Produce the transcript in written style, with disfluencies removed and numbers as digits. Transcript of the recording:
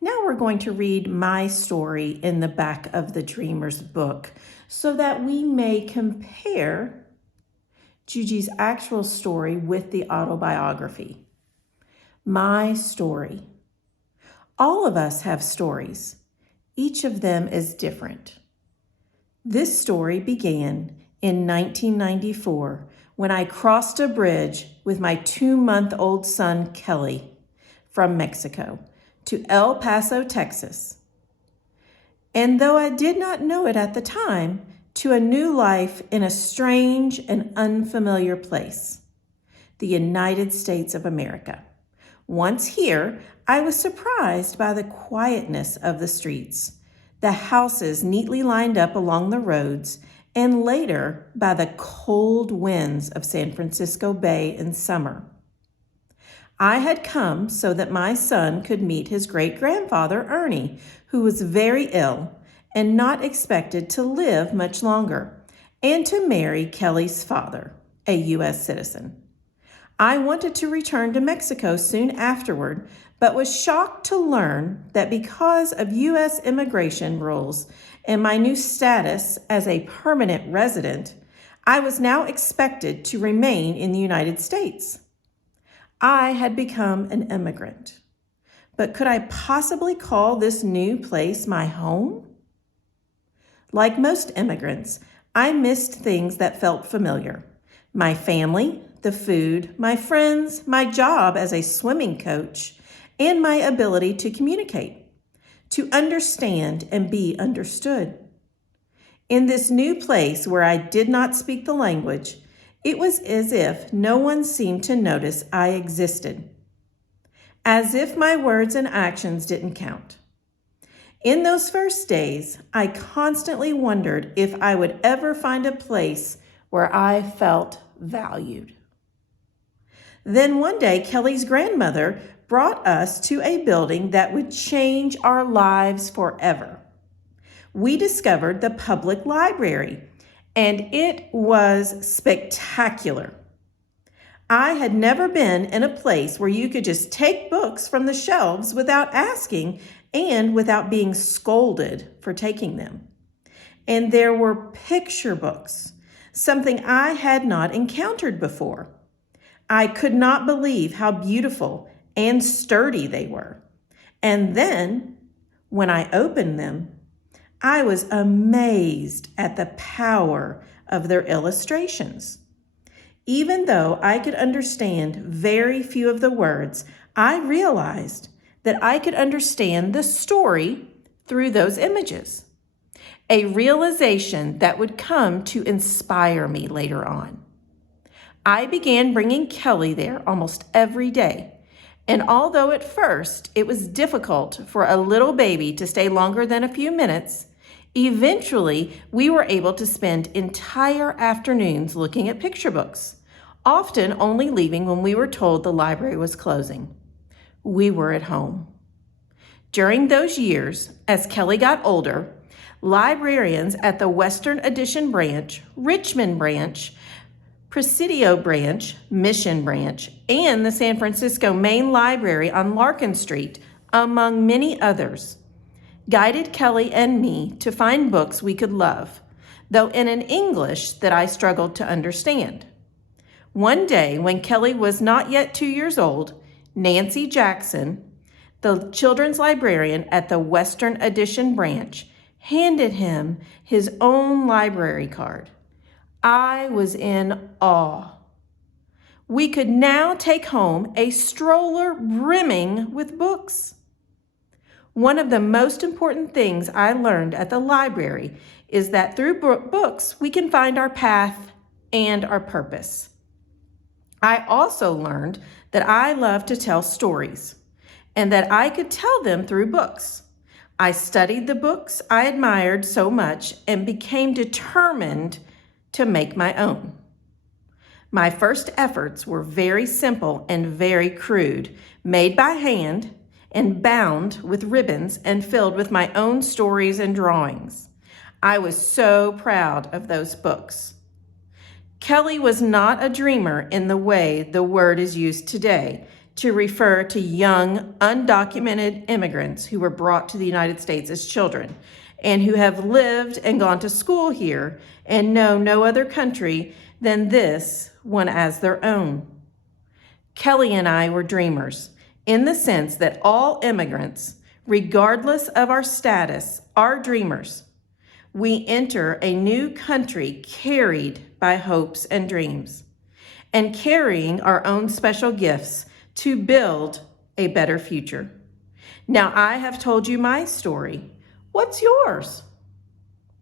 Now we're going to read my story in the back of the Dreamer's book so that we may compare Gigi's actual story with the autobiography. My story. All of us have stories. Each of them is different. This story began in 1994 when I crossed a bridge with my 2-month-old son, Kelly, from Mexico to El Paso, Texas. And though I did not know it at the time, to a new life in a strange and unfamiliar place, the United States of America. Once here, I was surprised by the quietness of the streets, the houses neatly lined up along the roads, and later by the cold winds of San Francisco Bay in summer. I had come so that my son could meet his great-grandfather, Ernie, who was very ill and not expected to live much longer, and to marry Kelly's father, a U.S. citizen. I wanted to return to Mexico soon afterward, but was shocked to learn that because of U.S. immigration rules and my new status as a permanent resident, I was now expected to remain in the United States. I had become an immigrant, but could I possibly call this new place my home? Like most immigrants, I missed things that felt familiar. My family, the food, my friends, my job as a swimming coach, and my ability to communicate, to understand and be understood. In this new place where I did not speak the language, it was as if no one seemed to notice I existed, as if my words and actions didn't count. In those first days, I constantly wondered if I would ever find a place where I felt valued. Then one day, Kelly's grandmother brought us to a building that would change our lives forever. We discovered the public library, and it was spectacular. I had never been in a place where you could just take books from the shelves without asking and without being scolded for taking them. And there were picture books, something I had not encountered before. I could not believe how beautiful and sturdy they were. And then, when I opened them, I was amazed at the power of their illustrations. Even though I could understand very few of the words, I realized that I could understand the story through those images. A realization that would come to inspire me later on. I began bringing Kelly there almost every day. And although at first it was difficult for a little baby to stay longer than a few minutes, eventually we were able to spend entire afternoons looking at picture books, often only leaving when we were told the library was closing. We were at home. During those years, as Kelly got older, librarians at the Western Addition Branch, Richmond Branch, Presidio Branch, Mission Branch, and the San Francisco Main Library on Larkin Street, among many others, guided Kelly and me to find books we could love, though in an English that I struggled to understand. One day, when Kelly was not yet 2 years old, Nancy Jackson, the children's librarian at the Western Addition Branch, handed him his own library card. I was in awe. We could now take home a stroller brimming with books. One of the most important things I learned at the library is that through books, we can find our path and our purpose. I also learned that I love to tell stories and that I could tell them through books. I studied the books I admired so much and became determined to make my own. My first efforts were very simple and very crude, made by hand and bound with ribbons and filled with my own stories and drawings. I was so proud of those books. Kelly was not a dreamer in the way the word is used today. to refer to young, undocumented immigrants who were brought to the United States as children and who have lived and gone to school here and know no other country than this one as their own. Kelly and I were dreamers in the sense that all immigrants, regardless of our status, are dreamers. We enter a new country carried by hopes and dreams, and carrying our own special gifts to build a better future. Now, I have told you my story. What's yours?